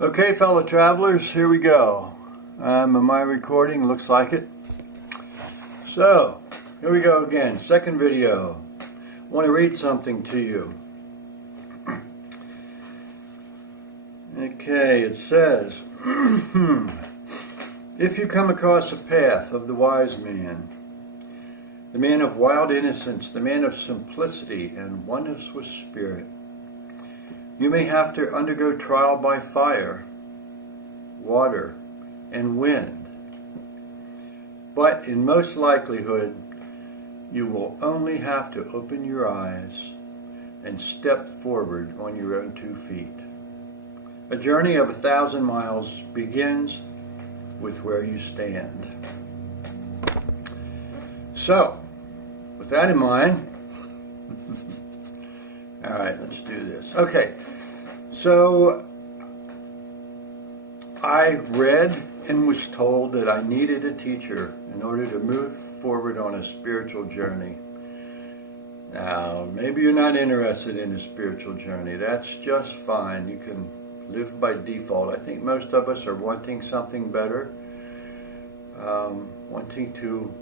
Okay, fellow travelers, here we go. My recording looks like it. So, here we go again. Second video. I want to read something to you. Okay, it says, if you come across a path of the wise man, the man of wild innocence, the man of simplicity and oneness with spirit, you may have to undergo trial by fire, water, and wind. But in most likelihood, you will only have to open your eyes and step forward on your own 2 feet. A journey of 1,000 miles begins with where you stand. So, with that in mind, all right, let's do this. Okay, so I read and was told that I needed a teacher in order to move forward on a spiritual journey. Now, maybe you're not interested in a spiritual journey. That's just fine. You can live by default. I think most of us are wanting something better, wanting to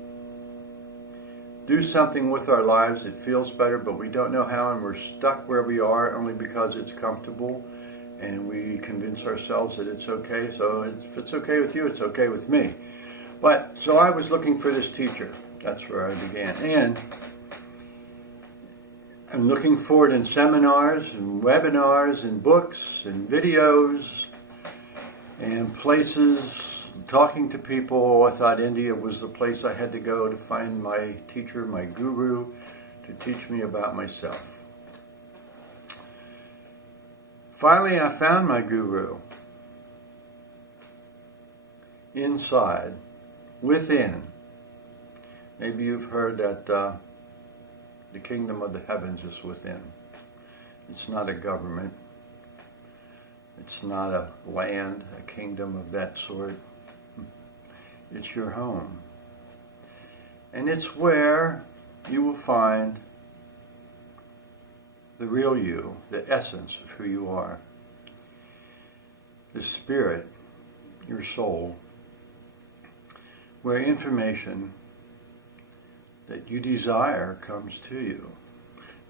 do something with our lives that feels better, but we don't know how, and we're stuck where we are only because it's comfortable, and we convince ourselves that it's okay. So if it's okay with you, it's okay with me. But so I was looking for this teacher. That's where I began, and I'm looking for it in seminars and webinars and books and videos and places, talking to people. I thought India was the place I had to go to find my teacher, my guru, to teach me about myself. Finally, I found my guru. Inside, within. Maybe you've heard that the kingdom of the heavens is within. It's not a government. It's not a land, a kingdom of that sort. It's your home. And it's where you will find the real you, the essence of who you are. The spirit, your soul, where information that you desire comes to you.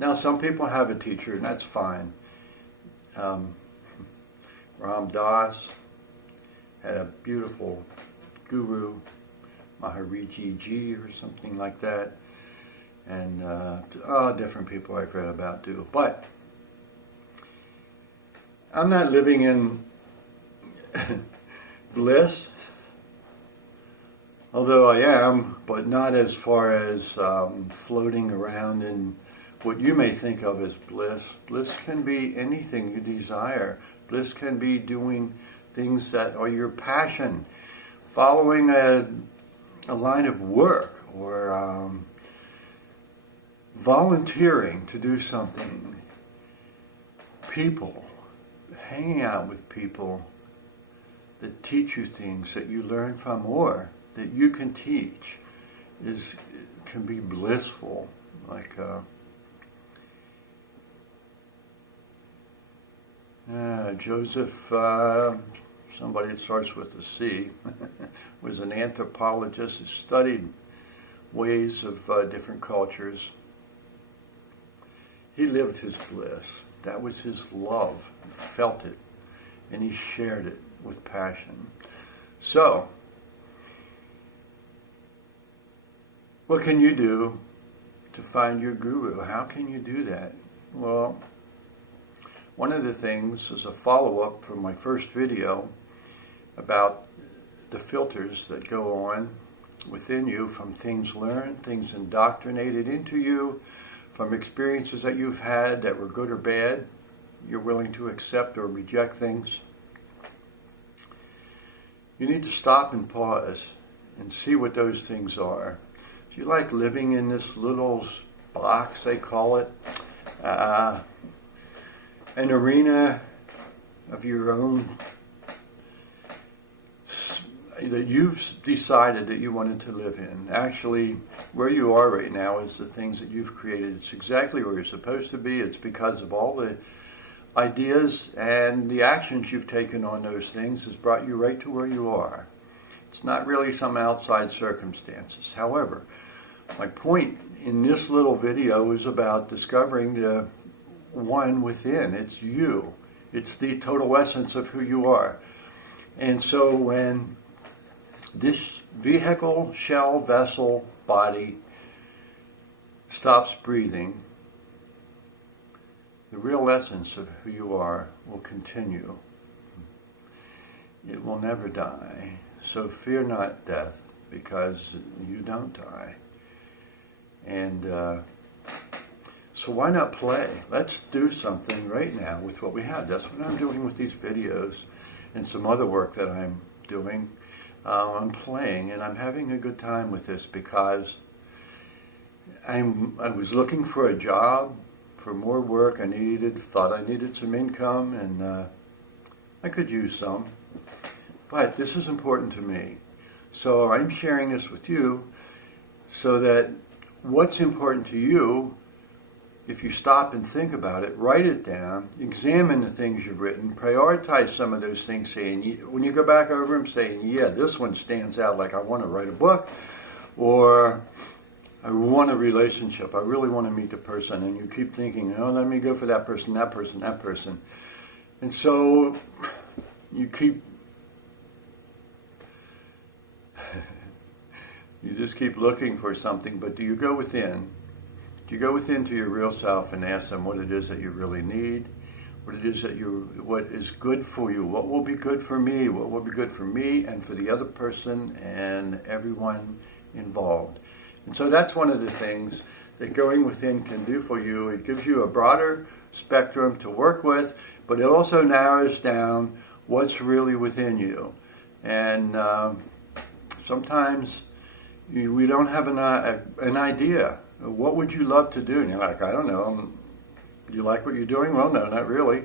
Now, some people have a teacher, and that's fine. Ram Dass had a beautiful guru, Mahariji Ji or something like that, and different people I've read about too. But I'm not living in bliss, although I am, but not as far as floating around in what you may think of as bliss. Bliss can be anything you desire. Bliss can be doing things that are your passion, following a line of work, or volunteering to do something. People, hanging out with people that teach you things that you learn from, or that you can teach, can be blissful. Like Joseph, somebody that starts with a C, was an anthropologist who studied ways of different cultures. He lived his bliss. That was his love. He felt it, and he shared it with passion. So, what can you do to find your guru? How can you do that? Well, one of the things is a follow-up from my first video about the filters that go on within you from things learned, things indoctrinated into you, from experiences that you've had that were good or bad. You're willing to accept or reject things. You need to stop and pause and see what those things are. Do you like living in this little box, they call it, an arena of your own that you've decided that you wanted to live in? Actually, where you are right now is the things that you've created. It's exactly where you're supposed to be. It's because of all the ideas and the actions you've taken on those things has brought you right to where you are. It's not really some outside circumstances. However, my point in this little video is about discovering the one within. It's you. It's the total essence of who you are. And so when this vehicle, shell, vessel, body stops breathing, the real essence of who you are will continue. It will never die. So fear not death, because you don't die. And so why not play? Let's do something right now with what we have. That's what I'm doing with these videos and some other work that I'm doing. I'm playing, and I'm having a good time with this because I was looking for a job, for more work. Thought I needed some income, and I could use some. But this is important to me. So I'm sharing this with you so that what's important to you, if you stop and think about it, write it down, examine the things you've written, prioritize some of those things, saying, when you go back over them, saying, yeah, this one stands out, like I want to write a book, or I want a relationship, I really want to meet the person, and you keep thinking, oh, let me go for that person, that person, that person. And so you just keep looking for something, but do you go within? Do you go within to your real self and ask them what it is that you really need, what is good for you, what will be good for me, what will be good for me and for the other person and everyone involved. And so that's one of the things that going within can do for you. It gives you a broader spectrum to work with, but it also narrows down what's really within you. And sometimes we don't have an idea. What would you love to do? And you're like, I don't know. Do you like what you're doing? Well, no, not really.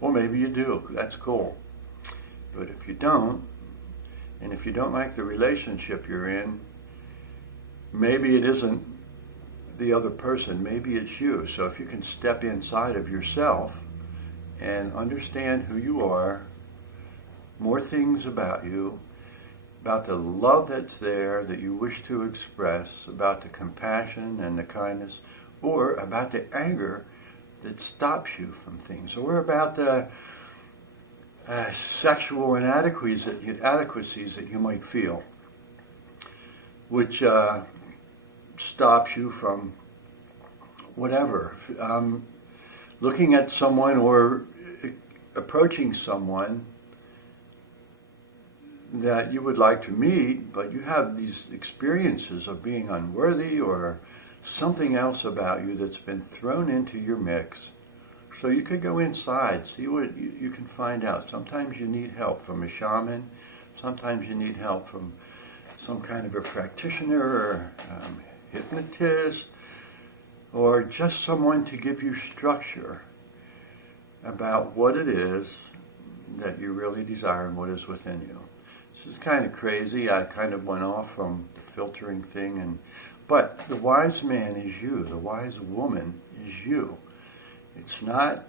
Well, maybe you do. That's cool. But if you don't, and if you don't like the relationship you're in, maybe it isn't the other person. Maybe it's you. So if you can step inside of yourself and understand who you are, more things about you, about the love that's there that you wish to express, about the compassion and the kindness, or about the anger that stops you from things, or about the sexual inadequacies that you might feel, which stops you from whatever. Looking at someone or approaching someone that you would like to meet, but you have these experiences of being unworthy or something else about you that's been thrown into your mix. So you could go inside, see what you can find out. Sometimes you need help from a shaman, sometimes you need help from some kind of a practitioner or hypnotist, or just someone to give you structure about what it is that you really desire and what is within you. This is kind of crazy. I kind of went off from the filtering thing, but the wise man is you. The wise woman is you. It's not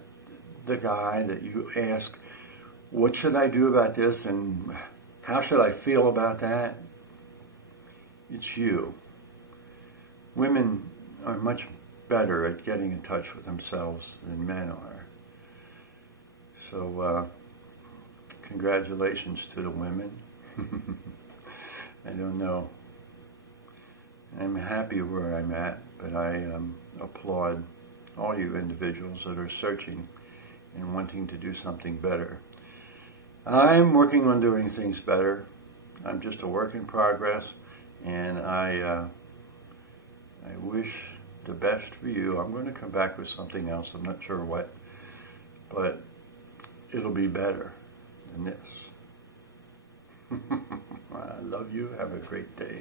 the guy that you ask, what should I do about this and how should I feel about that? It's you. Women are much better at getting in touch with themselves than men are. So congratulations to the women. I don't know. I'm happy where I'm at, but I applaud all you individuals that are searching and wanting to do something better. I'm working on doing things better. I'm just a work in progress, and I wish the best for you. I'm going to come back with something else. I'm not sure what, but it'll be better than this. I love you. Have a great day.